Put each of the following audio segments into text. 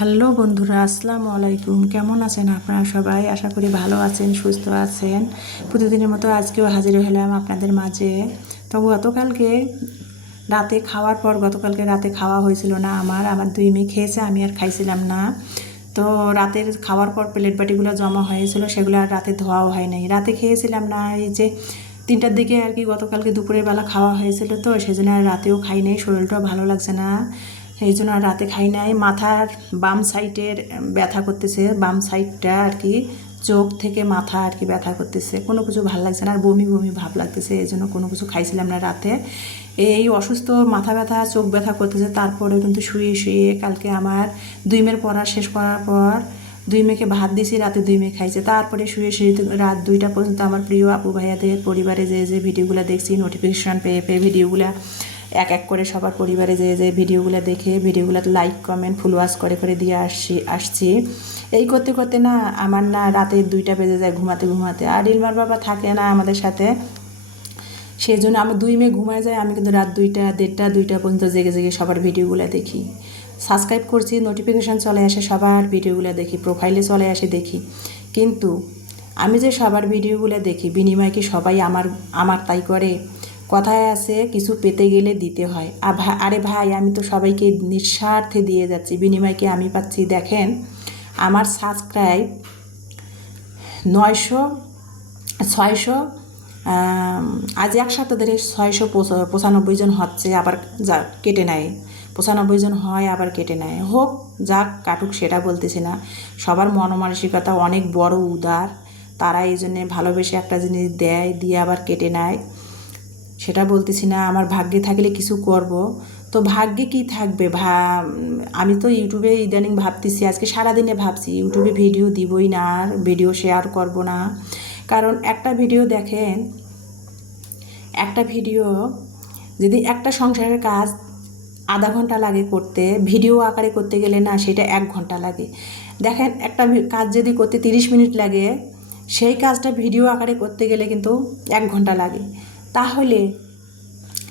Hello বন্ধুরা, আসসালামু আলাইকুম। কেমন আছেন আপনারা সবাই? আশা করি ভালো আছেন, সুস্থ আছেন। প্রতিদিনের মতো আজকেও হাজির হলাম আপনাদের মাঝে। তো গতকালকে রাতে খাওয়া হয়েছিল না। আমার দুই মেয়ে খেয়েছে, আমি আর খাইছিলাম না। তো রাতের খাওয়ার পর প্লেট বাটিগুলো জমা হয়েছিল, সেগুলো আর রাতে ধোয়াও হয় নাই। রাতে খেয়েছিলাম না, এই যে 3টার দিকে আর কি গতকালকে দুপুরের বেলা খাওয়া হয়েছিল, তো সেই জন্য আর রাতেও খাই নাই। শরীরটাও ভালো লাগছে না, এই জন্য আর রাতে খাই নাই। মাথার বাম সাইডের ব্যথা করতেছে, বাম সাইডটা আর কি, চোখ থেকে মাথা আর কি ব্যথা করতেছে। কোনো কিছু ভালো লাগছে না, আর বমি বমি ভাব লাগতেছে, এই জন্য কোনো কিছু খাইছিলাম না রাতে। এই অসুস্থ মাথা ব্যথা চোখ ব্যথা করতেছে, তারপরে কিন্তু শুয়ে শুয়ে কালকে আমার 2 মেয়ের পড়া শেষ করার পর 2 মেয়েকে ভাত দিয়েছি, রাতে 2 মেয়ে খাইছে। তারপরে শুয়ে শুয়ে রাত 2টা পর্যন্ত আমার প্রিয় আপু ভাইয়াদের পরিবারে যে ভিডিওগুলো দেখছি, নোটিফিকেশান পেয়ে পেয়ে ভিডিওগুলো এক এক করে সবার পরিবারে যে ভিডিওগুলো দেখে ভিডিওগুলোতে লাইক কমেন্ট ফুলওয়াশ করে দিয়ে আসছি। এই করতে করতে না আমার না রাতে 2টা বেজে যায় ঘুমাতে ঘুমাতে। আর ইলমার বাবা থাকে না আমাদের সাথে, সেই জন্য আমার 2 মেয়ে ঘুমায় যায়, আমি কিন্তু রাত 2টা 1:30 2টা পর্যন্ত জেগে জেগে সবার ভিডিওগুলো দেখি। সাবস্ক্রাইব করছি, নোটিফিকেশান চলে আসে, সবার ভিডিওগুলো দেখি, প্রোফাইলে চলে আসে দেখি। কিন্তু আমি যে সবার ভিডিওগুলো দেখি, বিনিময় কি সবাই আমার তাই করে? কথায় আছে, কিছু পেতে গেলে দিতে হয়। আরে ভাই, আমি তো সবাইকে নিঃস্বার্থে দিয়ে যাচ্ছি, বিনিময় কি আমি পাচ্ছি? দেখেন, আমার সাবস্ক্রাইব 600 আজ 1 সপ্তাহ ধরে 695 জন হচ্ছে, আবার যা কেটে নেয়। 95 জন হয়, আবার কেটে নেয়। হোক, যাক, কাটুক, সেটা বলতেছি না। সবার মনমানসিকতা অনেক বড় উদার, তারা এই জন্যে ভালোবেসে একটা জিনিস দেয়, দিয়ে আবার কেটে নেয়, সেটা বলতেছি না। আমার ভাগ্যে থাকলে কিছু করব, তো ভাগ্যে কি থাকবে? আমি তো ইউটিউবে ইদানিং ভাবতেছি, আজকে সারাদিনে ভাবছি ইউটিউবে ভিডিও দিবই না, আর ভিডিও শেয়ার করব না। কারণ একটা ভিডিও দেখেন, একটা ভিডিও যদি একটা সংসারের কাজ আধা ঘন্টা লাগে করতে, ভিডিও আকারে করতে গেলে না সেটা 1 ঘন্টা লাগে। দেখেন, একটা কাজ যদি করতে 30 মিনিট লাগে, সেই কাজটা ভিডিও আকারে করতে গেলে কিন্তু 1 ঘন্টা লাগে। তাহলে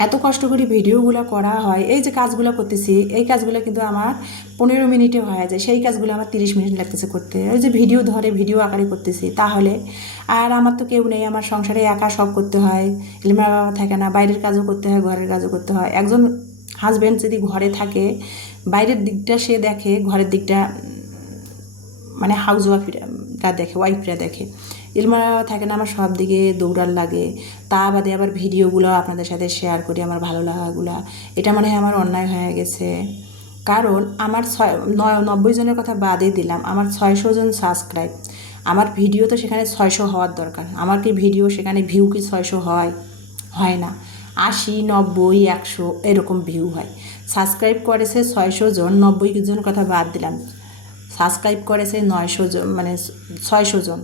এত কষ্ট করে ভিডিওগুলো করা হয়, এই যে কাজগুলো করতেছি, এই কাজগুলো কিন্তু আমার 15 মিনিটে হয়ে যায়, সেই কাজগুলো আমার 30 মিনিট লাগতেছে করতে। ওই যে ভিডিও আকারে করতেছি, তাহলে আর আমার তো কেউ নেই, আমার সংসারে একা সব করতে হয়। ইলমার বাবা থাকে না, বাইরের কাজও করতে হয়, ঘরের কাজও করতে হয়। একজন হাজব্যান্ড যদি ঘরে থাকে, বাইরের দিকটা সে দেখে, ঘরের দিকটা মানে হাউস ওয়াইফরা দেখে, ওয়াইফরা দেখে। ইলমার বাবা থাকে না, আমার সব দিকে দৌড়ার লাগে। তা বাদে আবার ভিডিওগুলো আপনাদের সাথে শেয়ার করি, আমার ভালো লাগাগুলো। এটা মনে হয় আমার অন্যায় হয়ে গেছে, কারণ আমার 90 জনের কথা বাদই দিলাম, আমার 600 জন সাবস্ক্রাইব। আমার ভিডিও তো সেখানে 600 হওয়ার দরকার। আমার কি ভিডিও সেখানে ভিউ কি 600 হয়? হয় না। 80 90 100 এরকম ভিউ হয়। সাবস্ক্রাইব করেছে 600 জন, 90 জন কথা বাদ দিলাম, সাবস্ক্রাইব করেছে 900 জন, মানে 600 জন।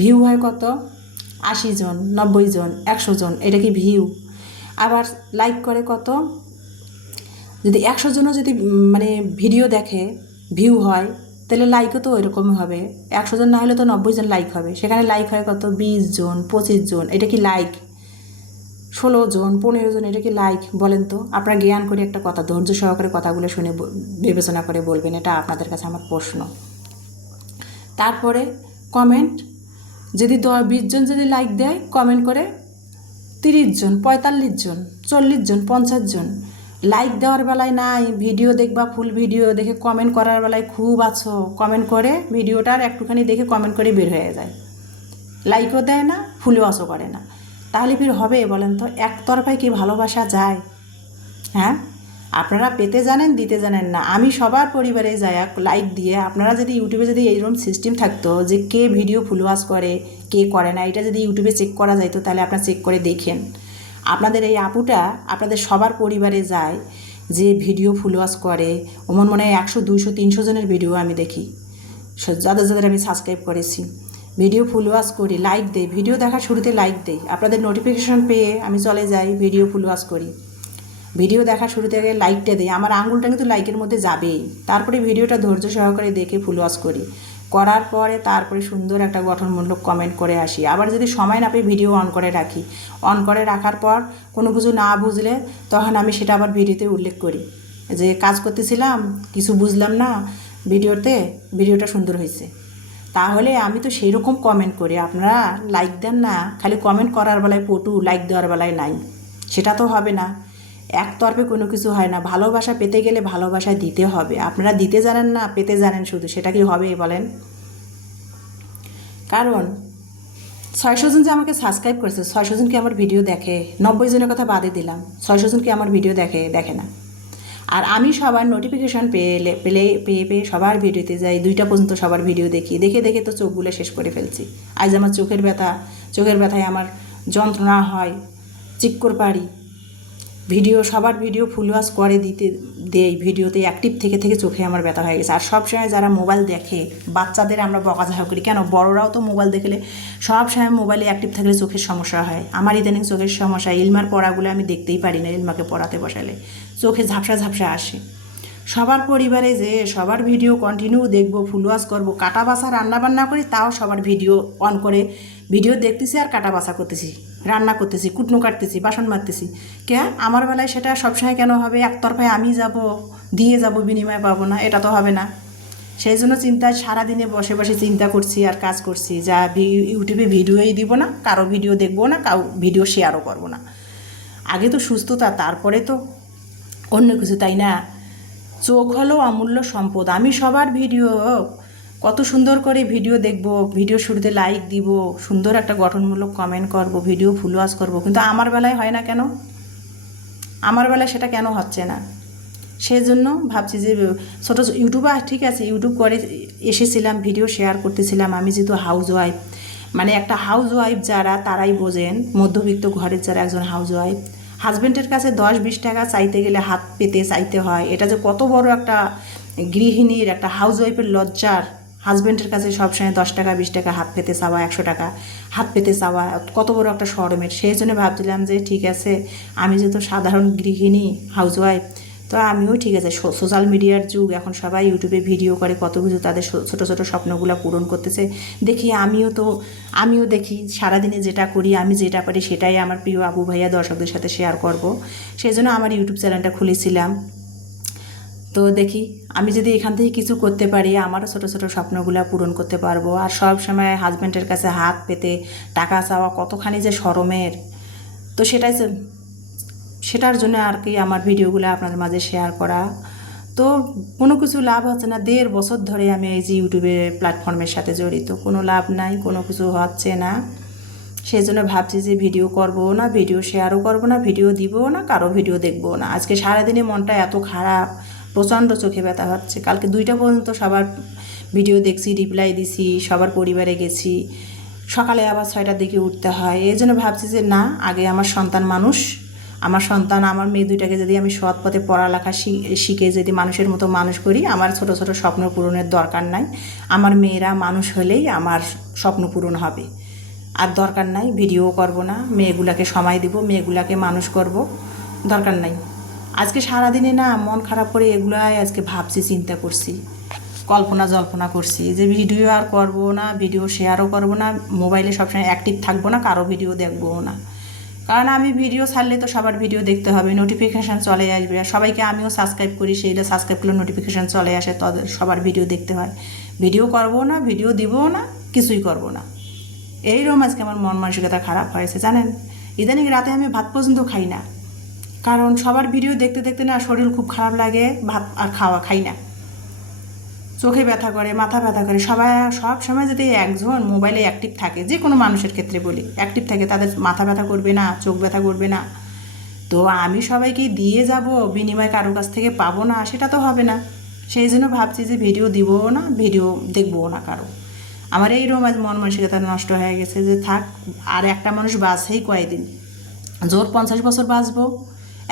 ভিউ হয় কত? 80 জন, 90 জন, 100 জন, এটা কি ভিউ? আবার লাইক করে কত? যদি 100 জনও যদি মানে ভিডিও দেখে, ভিউ হয়, তাহলে লাইকও তো ওইরকমই হবে। 100 জন না হলে তো 90 জন লাইক হবে। সেখানে লাইক হয় কত? 20 জন, 25 জন, এটা কি লাইক? 16 জন, 15 জন, এটা কি লাইক? বলেন তো। আপনারা জ্ঞান করে একটা কথা, ধৈর্য সহকারে কথাগুলো শুনে বিবেচনা করে বলবেন, এটা আপনাদের কাছে আমার প্রশ্ন। তারপরে কমেন্ট, যদি 20 জন যদি লাইক দেয়, কমেন্ট করে 30 জন, 45 জন, 40 জন, 50 জন। লাইক দেওয়ার বেলায় নাই, ভিডিও দেখবা, ফুল ভিডিও দেখে কমেন্ট করার বেলায় খুব আছো, কমেন্ট করে ভিডিওটার একটুখানি দেখে কমেন্ট করে বের হয়ে যায়, লাইকও দেয় না, ফুল ওয়াশও করে না। তাহলে ফির হবে? বলেন তো, একতরফায় কি ভালোবাসা যায়? হ্যাঁ, আপনারা পেতে জানেন, দিতে জানেন না। আমি সবার পরিবারে যাই লাইক দিয়ে। আপনারা যদি ইউটিউবে যদি এইরকম সিস্টেম থাকতো যে কে ভিডিও ফুল ওয়াশ করে, কে করে না, এটা যদি ইউটিউবে চেক করা যাইতো, তাহলে আপনারা চেক করে দেখেন। আপনাদের এই আপুটা আপনাদের সবার পরিবারে যায়, যে ভিডিও ফুল ওয়াশ করে, ওমন মনে হয় 100 200 300 জনের ভিডিও আমি দেখি, যাদের যাদের আমি সাবস্ক্রাইব করেছি। ভিডিও ফুল ওয়াশ করি, লাইক দেই, ভিডিও দেখার শুরুতে লাইক দেই, আপনাদের নোটিফিকেশন পেয়ে আমি চলে যাই, ভিডিও ফুল ওয়াশ করি, ভিডিও দেখা শুরু থেকে লাইকটা দিই, আমার আঙুলটা কিন্তু লাইকের মধ্যে যাবেই। তারপরে ভিডিওটা ধৈর্য সহকারে দেখে ফুল ওয়াশ করি, করার পরে তারপরে সুন্দর একটা গঠনমূলক কমেন্ট করে আসি। আবার যদি সময় না পেয়ে ভিডিও অন করে রাখি, অন করে রাখার পর কোনো কিছু না বুঝলে তখন আমি সেটা আবার ভিডিওতে উল্লেখ করি, যে কাজ করতেছিলাম, কিছু বুঝলাম না, ভিডিওটা সুন্দর হয়েছে, তাহলে আমি তো সেই রকম কমেন্ট করি, আপনারা লাইক দেন না, খালি কমেন্ট করার বেলায় পটু, লাইক দেওয়ার বেলায় নাই, সেটা তো হবে না। একতরফে কোনো কিছু হয় না, ভালোবাসা পেতে গেলে ভালোবাসা দিতে হবে। আপনারা দিতে জানেন না, পেতে জানেন শুধু, সেটা কি হবে বলেন? কারণ 600 জন যে আমাকে সাবস্ক্রাইব করেছে, 600 জন কি আমার ভিডিও দেখে? 90 জনের কথা বাদে দিলাম, 600 জন কি আমার ভিডিও দেখে না। আর আমি সবার নোটিফিকেশান পেয়ে সবার ভিডিওতে যাই, 2টা পর্যন্ত সবার ভিডিও দেখে তো চোখগুলো শেষ করে ফেলছি। আজ আমার চোখের ব্যথায় আমার যন্ত্রণা হয়, চিক্কর পাড়ি। সবার ভিডিও ফুল ওয়াশ করে দেই, ভিডিওতে অ্যাক্টিভ থেকে চোখে আমার ব্যথা হয়ে গেছে। আর সবসময় যারা মোবাইল দেখে, বাচ্চাদের আমরা বকাঝকা করি, কেন বড়রাও তো মোবাইল দেখলে, সবসময় মোবাইলে অ্যাক্টিভ থাকলে চোখের সমস্যা হয়। আমার ইদানিং চোখের সমস্যা, ইলমার পড়াগুলো আমি দেখতেই পারি না, ইলমাকে পড়াতে বসালে চোখে ঝাপসা আসে। সবার পরিবারে যে সবার ভিডিও কন্টিনিউ দেখবো, ফুল ওয়াশ করবো, কাটা বাছা রান্নাবান্না করি, তাও সবার ভিডিও অন করে ভিডিও দেখতেছি আর কাটা বাছা করতেছি, রান্না করতেছি, কুটনো কাটতেছি, বাসন মাজতেছি। আমার বেলায় সেটা সবসময় কেন হবে? একতরফায় আমি দিয়ে যাব, বিনিময় পাবো না, এটা তো হবে না। সেই জন্য চিন্তায় সারাদিনে বসে চিন্তা করছি আর কাজ করছি, যা ইউটিউবে ভিডিওই দিব না, কারো ভিডিও দেখবো না, কারো ভিডিও শেয়ারও করবো না। আগে তো সুস্থতা, তারপরে তো অন্য কিছু, তাই না? চোখ হলো অমূল্য সম্পদ। আমি সবার ভিডিও কত সুন্দর করে ভিডিও দেখব, ভিডিও শুরুতে লাইক দিব, সুন্দর একটা গঠনমূলক কমেন্ট করব, ভিডিও ফুল ওয়াশ করব, কিন্তু আমার বেলায় হয় না কেন? আমার বেলায় সেটা কেন হচ্ছে না? সেই জন্য ভাবছি যে ছোটো ইউটিউবার, ঠিক আছে, ইউটিউব করে এসেছিলাম, ভিডিও শেয়ার করতেছিলাম। আমি যেহেতু হাউস ওয়াইফ, মানে একটা হাউস ওয়াইফ যারা, তারাই বোঝেন, মধ্যবিত্ত ঘরের যারা একজন হাউস ওয়াইফ, হাজব্যান্ডের কাছে 10-20 টাকা চাইতে গেলে হাত পেতে চাইতে হয়। এটা যে কত বড় একটা গৃহিণীর, একটা হাউস ওয়াইফের লজ্জার, হাজব্যান্ডের কাছে সবসময় 10 টাকা 20 টাকা হাত পেতে চাওয়া, 100 টাকা হাত পেতে চাওয়া, কত বড় একটা শরমের। সেই জন্য ভাবছিলাম যে ঠিক আছে, আমি যেহেতু সাধারণ গৃহিণী, হাউস ওয়াইফ, তো আমিও ঠিক আছে, সোশ্যাল মিডিয়ার যুগ, এখন সবাই ইউটিউবে ভিডিও করে, কত কিছু তাদের ছোটো ছোটো স্বপ্নগুলো পূরণ করতেছে দেখি। আমিও দেখি, সারাদিনে যেটা করি, আমি যেটা পারি সেটাই আমার প্রিয় আবু ভাইয়া দর্শকদের সাথে শেয়ার করব। সেই জন্য আমার ইউটিউব চ্যানেলটা খুলেছিলাম। তো দেখি আমি যদি এখান থেকে কিছু করতে পারি, আমারও ছোটো ছোটো স্বপ্নগুলো পূরণ করতে পারবো। আর সব সময় হাজব্যান্ডের কাছে হাত পেতে টাকা চাওয়া কতখানি যে শরমের, তো সেটার জন্য আর কি আমার ভিডিওগুলো আপনাদের মাঝে শেয়ার করা। তো কোনো কিছু লাভ হচ্ছে না, 1.5 বছর ধরে আমি এই যে ইউটিউবের প্ল্যাটফর্মের সাথে জড়িত, কোনো লাভ নাই, কোনো কিছু হচ্ছে না। সেই জন্য ভাবছি যে ভিডিও করবো না, ভিডিও শেয়ারও করবো না, ভিডিও দিবও না, কারো ভিডিও দেখবো না। আজকে সারাদিনে মনটা এত খারাপ, প্রচণ্ড চোখে ব্যথা হচ্ছে। কালকে 2টা পর্যন্ত সবার ভিডিও দেখছি, রিপ্লাই দিছি, সবার পরিবারে গেছি, সকালে আবার 6টার দিকে উঠতে হয়। এই জন্য ভাবছি যে না, আগে আমার সন্তান আমার মেয়ে 2টাকে যদি আমি সৎ পথে পড়ালেখা শিখে যদি মানুষের মতো মানুষ করি, আমার ছোট ছোট স্বপ্ন পূরণের দরকার নাই। আমার মেয়েরা মানুষ হলেই আমার স্বপ্ন পূরণ হবে। আর দরকার নাই, ভিডিও করব না, মেয়েগুলাকে সময় দিব, মেয়েগুলাকে মানুষ করব, দরকার নাই। আজকে সারাদিনে না মন খারাপ করে এগুলাই আজকে ভাবছি, চিন্তা করছি, জল্পনা করছি যে ভিডিও আর করব না, ভিডিও শেয়ারও করব না, মোবাইলে সবসময় অ্যাক্টিভ থাকবো না, কারো ভিডিও দেখবও না। কারণ আমি ভিডিও ছাড়লে তো সবার ভিডিও দেখতে হবে, নোটিফিকেশান চলে আসবে। আর সবাইকে আমিও সাবস্ক্রাইব করি, সেইটা সাবস্ক্রাইব করলে নোটিফিকেশান চলে আসে, তাদের সবার ভিডিও দেখতে হয়। ভিডিও করবো না, ভিডিও দিবও না, কিছুই করব না। এইরকম আজকে আমার মন মানসিকতা খারাপ হয়েছে, জানেন। ইদানিং রাতে আমি ভাত পর্যন্ত খাই না, কারণ সবার ভিডিও দেখতে দেখতে না শরীর খুব খারাপ লাগে, ভাত আর খাই না, চোখে ব্যথা করে, মাথা ব্যথা করে। সব সময় যদি একজন মোবাইলে অ্যাক্টিভ থাকে, যে কোনো মানুষের ক্ষেত্রে বলি, অ্যাক্টিভ থাকে, তাদের মাথা ব্যথা করবে না, চোখ ব্যথা করবে না। তো আমি সবাইকে দিয়ে যাব, বিনিময় কারোর কাছ থেকে পাবো না, সেটা তো হবে না। সেই জন্য ভাবছি যে ভিডিও দিবও না, ভিডিও দেখবও না কারো। আমার এইরকম আজ মন মানসিকতা নষ্ট হয়ে গেছে যে থাক, আর একটা মানুষ বাঁচেই কয়দিন, জোর 50 বছর বাঁচবো।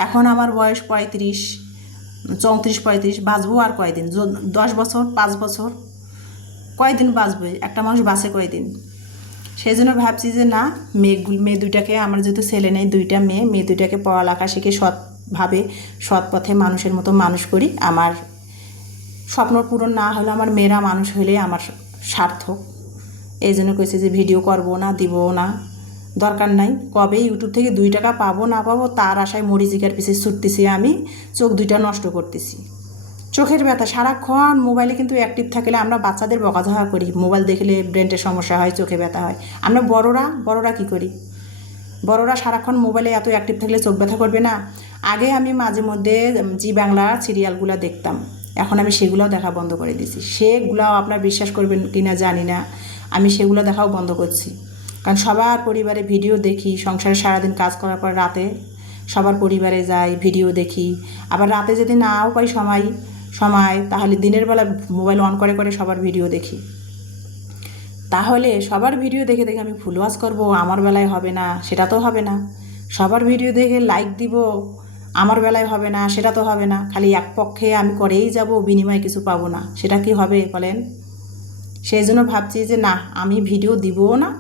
এখন আমার বয়স 35, 34-35, বাঁচবো আর কয়দিন? 10 বছর, 5 বছর, কয়দিন বাঁচবে একটা মানুষ? বাঁচে কয়দিন? সেই জন্য ভাবছি যে না, মেয়ে 2টাকে, আমার যেহেতু ছেলে নেই, 2টা মেয়ে 2টাকে পড়ালেখা শিখে সৎভাবে, সৎ পথে মানুষের মতো মানুষ করি। আমার স্বপ্ন পূরণ না হলে, আমার মেয়েরা মানুষ হলেই আমার সার্থক। এই জন্য কইছে যে ভিডিও করবো না, দিবও না, দরকার নাই। কবে ইউটিউব থেকে 2 টাকা পাবো না পাবো তার আশায় মরিচিকার পিছিয়ে ছুটতেছি, আমি চোখ 2টা নষ্ট করতেছি। চোখের ব্যথা সারাক্ষণ মোবাইলে কিন্তু অ্যাক্টিভ থাকলে আমরা বাচ্চাদের বকাঝকা করি, মোবাইল দেখলে ব্রেনের সমস্যা হয়, চোখে ব্যথা হয়। আমরা বড়রা কি করি? বড়রা সারাক্ষণ মোবাইলে এত অ্যাক্টিভ থাকলে চোখ ব্যথা করবে না? আগে আমি মাঝে মধ্যে জি বাংলা সিরিয়ালগুলো দেখতাম, এখন আমি সেগুলোও দেখা বন্ধ করে দিয়েছি। সেগুলোও আপনার বিশ্বাস করবেন কি না জানি না, আমি সেগুলো দেখাও বন্ধ করছি। কারণ সবার পরিবারে ভিডিও দেখি, সংসারে সারাদিন কাজ করার পর রাতে সবার পরিবারে যাই, ভিডিও দেখি। আবার রাতে যদি নাও পাই সময় তাহলে দিনের বেলা মোবাইল অন করে করে সবার ভিডিও দেখি। তাহলে সবার ভিডিও দেখে দেখে আমি ফুল ওয়াশ করবো, আমার বেলায় হবে না, সেটা তো হবে না। সবার ভিডিও দেখে লাইক দিব, আমার বেলায় হবে না, সেটা তো হবে না। খালি এক পক্ষে আমি করেই যাব, বিনিময়ে কিছু পাবো না, সেটা কি হবে বলেন? সেই জন্য ভাবছি যে না, আমি ভিডিও দিবও না,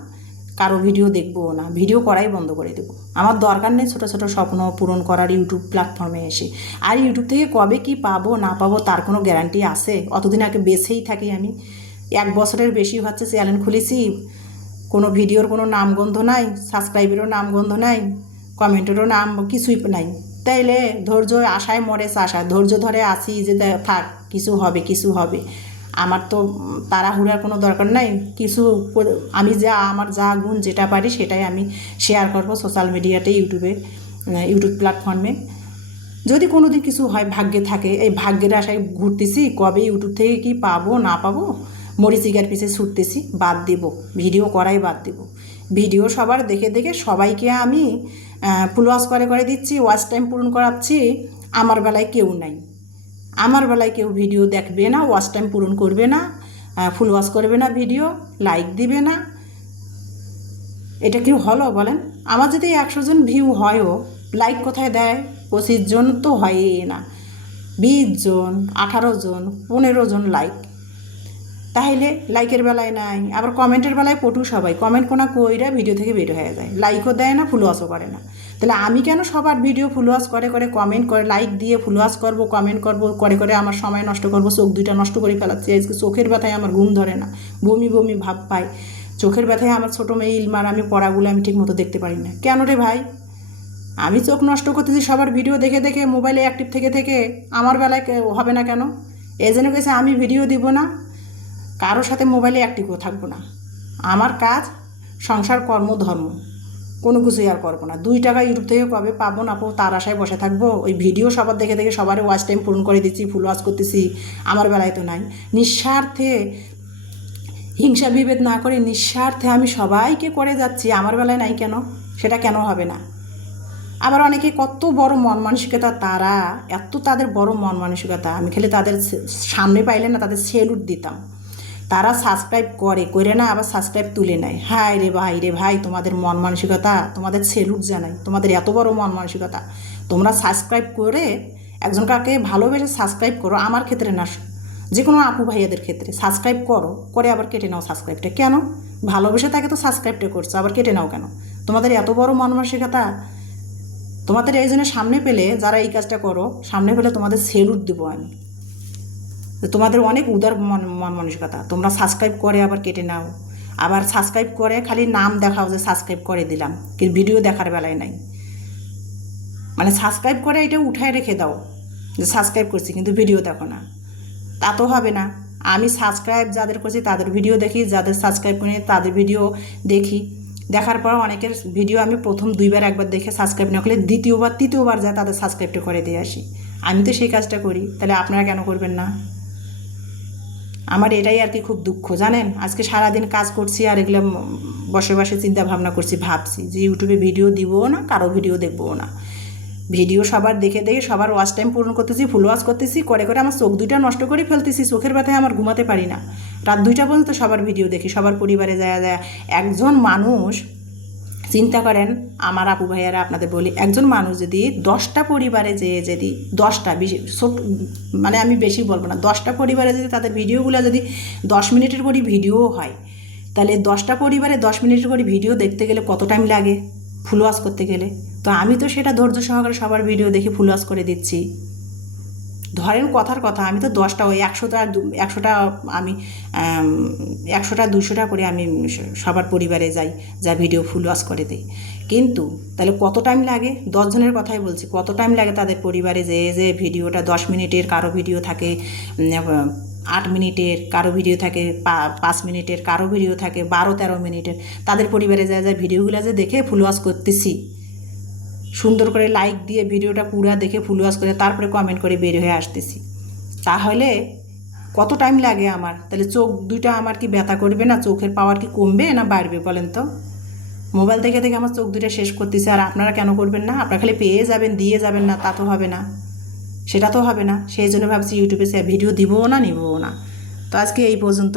কারো ভিডিও দেখবও না, ভিডিও করাই বন্ধ করে দেবো। আমার দরকার নেই ছোটো ছোটো স্বপ্ন পূরণ করার ইউটিউব প্ল্যাটফর্মে এসে। আর ইউটিউব থেকে কবে কি পাবো না পাবো তার কোনো গ্যারান্টি আছে? অতদিন আগে বেছেই থাকি আমি। 1 বছরের বেশি হচ্ছে চ্যানেল খুলেছি, কোনো ভিডিওর কোনো নামগন্ধ নাই, সাবস্ক্রাইবেরও নামগন্ধ নাই, কমেন্টেরও নাম কিছুই নাই। তাইলে ধৈর্য আশায় মরে চাষা, ধৈর্য ধরে আসি যে থাক, কিছু হবে কিছু হবে। আমার তো তাড়াহুড়ার কোনো দরকার নাই। কিছু আমি আমার যা গুণ যেটা পারি সেটাই আমি শেয়ার করব সোশ্যাল মিডিয়াতে, ইউটিউব প্ল্যাটফর্মে। যদি কোনো দিন কিছু হয়, ভাগ্যে থাকে, এই ভাগ্যের আশায় ঘুরতেছি, কবে ইউটিউব থেকে কি পাবো না পাবো, মরিচিকার পিছে ছুটতেছি, বাদ দেব, ভিডিও করাই বাদ দেব। ভিডিও সবার দেখে দেখে সবাইকে আমি ফুল ওয়াশ করে করে দিচ্ছি, ওয়াচ টাইম পূরণ করাচ্ছি। আমার বেলায় কেউ নাই, আমার বেলায় কেউ ভিডিও দেখবে না, ওয়াচ টাইম পূরণ করবে না, ফুল ওয়াশ করবে না, ভিডিও লাইক দিবে না। এটা কি হলো বলেন? আমার যদি 100 জন ভিউ হয়ও, লাইক কোথায় দেয়? 25 জন তো হয়ই না, 20 জন, 18 জন, 15 জন লাইক। তাহলে লাইকের বেলায় নাই, আবার কমেন্টের বেলায় পটু সবাই কমেন্ট কোনা কইরা ভিডিও থেকে বের হয়ে যায়, লাইকও দেয় না, ফুল ওয়াশও করে না। তাহলে আমি কেন সবার ভিডিও ফুল ওয়াশ করে করে কমেন্ট করে লাইক দিয়ে ফুল ওয়াশ করবো, কমেন্ট করবো, করে করে আমার সময় নষ্ট করবো, চোখ দুইটা নষ্ট করে ফেলাচ্ছি। আজকে চোখের ব্যথায় আমার ঘুম ধরে না, বমি বমি ভাব পাই। চোখের ব্যথায় আমার ছোটো মেয়ে ইলমার আমি পড়াগুলো আমি ঠিক মতো দেখতে পারি না। কেন রে ভাই? আমি চোখ নষ্ট করতেছি সবার ভিডিও দেখে দেখে, মোবাইলে অ্যাক্টিভ থেকে থেকে, আমার বেলায় হবে না কেন? এই জন্য কেছে আমি ভিডিও দিব না, কারোর সাথে মোবাইলে অ্যাক্টিভও থাকবো না। আমার কাজ সংসার, কর্ম, ধর্ম, কোনো কিছুই আর করবো না। 2 টাকা ইউটিউব থেকে কবে পাবো না পাবো তার আশায় বসে থাকবো? ওই ভিডিও সবার দেখে দেখে সবার ওয়াচ টাইম পূরণ করে দিচ্ছি, ফুল ওয়াচ করতেছি, আমার বেলায় তো নাই। নিঃস্বার্থে হিংসা বিভেদ না করে নিঃস্বার্থে আমি সবাইকে করে যাচ্ছি, আমার বেলায় নাই কেন? সেটা কেন হবে না? আবার অনেকে কত বড় মন মানসিকতা, তারা এত তাদের বড় মন মানসিকতা, আমি খেলে তাদের সামনে পাইলে না তাদের সেলুট দিতাম। তারা সাবস্ক্রাইব করে না, আবার সাবস্ক্রাইব তুলে নেয়। হায় রে ভাই, তোমাদের মন মানসিকতা, তোমাদের সেলুট জানাই, তোমাদের এত বড় মন মানসিকতা। তোমরা সাবস্ক্রাইব করে একজনকে ভালোবেসে সাবস্ক্রাইব করো, আমার ক্ষেত্রে না, যে কোনো আপু ভাইয়াদের ক্ষেত্রে সাবস্ক্রাইব করো, করে আবার কেটে নাও সাবস্ক্রাইবটা। কেন? ভালোবেসে তাকে তো সাবস্ক্রাইবটা করছো, আবার কেটে নাও কেন? তোমাদের এত বড় মন মানসিকতা। তোমাদের এই জন্য সামনে পেলে, যারা এই কাজটা করো, সামনে পেলে তোমাদের সেলুট দেবো আমি। তোমাদের অনেক উদার মন মানসিকতা। তোমরা সাবস্ক্রাইব করে আবার কেটে নাও, আবার সাবস্ক্রাইব করে খালি নাম দেখাও যে সাবস্ক্রাইব করে দিলাম, কিন্তু ভিডিও দেখার বেলায় নাই। মানে সাবস্ক্রাইব করে এটা উঠায় রেখে দাও যে সাবস্ক্রাইব করছি, কিন্তু ভিডিও দেখো না, তা তো হবে না। আমি সাবস্ক্রাইব যাদের করছি তাদের ভিডিও দেখি, যাদের সাবস্ক্রাইব করি তাদের ভিডিও দেখি। দেখার পর অনেকের ভিডিও আমি প্রথম 2 বার 1 বার দেখে সাবস্ক্রাইব না করলে দ্বিতীয়বার তৃতীয়বার যায় তাদের সাবস্ক্রাইবটা করে দিয়ে আসি। আমি তো সেই কাজটা করি, তাহলে আপনারা কেন করবেন না? আমার এটাই আর কি খুব দুঃখ, জানেন। আজকে সারাদিন কাজ করছি আর এগুলো বসে বসে চিন্তা ভাবনা করছি, ভাবছি যে ইউটিউবে ভিডিও দিবও না, কারো ভিডিও দেখবও না। ভিডিও সবার দেখে দেখে সবার ওয়াচ টাইম পূরণ করতেছি, ফুল ওয়াচ করতেছি, করে করে আমার চোখ 2টা নষ্ট করে ফেলতেছি। চোখের ব্যথায় আমার ঘুমাতে পারি না, রাত 2টা পর্যন্ত সবার ভিডিও দেখি, সবার পরিবারে যায়। একজন মানুষ চিন্তা করেন, আমার আপু ভাইয়ারা আপনাদের বলি, একজন মানুষ যদি 10টা পরিবারে যেয়ে যদি 10টা বেশি মানে আমি বেশি বলবো না, 10টা পরিবারে যদি তাদের ভিডিওগুলো যদি 10 মিনিটের করে ভিডিও হয়, তাহলে 10টা পরিবারে 10 মিনিটের করে ভিডিও দেখতে গেলে কত টাইম লাগে ফুল ওয়াশ করতে গেলে? তো আমি তো সেটা ধৈর্য সহকারে সবার ভিডিও দেখে ফুল ওয়াশ করে দিচ্ছি। ধরেন কথার কথা, আমি তো 10টা ওই 100টা আমি 100টা 200টা করে আমি সবার পরিবারে যাই, যা ভিডিও ফুল ওয়াশ করে দেই। কিন্তু তাহলে কত টাইম লাগে, 10 জনের কথাই বলছি, কত টাইম লাগে তাদের পরিবারে যে ভিডিওটা 10 মিনিটের, কারো ভিডিও থাকে 8 মিনিটের, কারো ভিডিও থাকে 5 মিনিটের, কারো ভিডিও থাকে 12-13 মিনিটের। তাদের পরিবারে যা ভিডিওগুলো যে দেখে ফুল ওয়াশ করতেছি, সুন্দর করে লাইক দিয়ে ভিডিওটা পুরা দেখে ফুল ওয়াশ করে তারপরে কমেন্ট করে বের হয়ে আসতেছি, তাহলে কত টাইম লাগে আমার? তাহলে চোখ দুইটা আমার কি ব্যথা করবে না? চোখের পাওয়ার কি কমবে না বাড়বে বলেন তো? মোবাইল থেকে থেকে আমার চোখ দুইটা শেষ করতেছে, আর আপনারা কেন করবেন না? আপনারা খালি পেয়ে যাবেন, দিয়ে যাবেন না, তা তো হবে না, সেটা তো হবে না। সেই জন্য ভাবছি ইউটিউবে ভিডিও দিবও না, নিবও না। তো আজকে এই পর্যন্ত।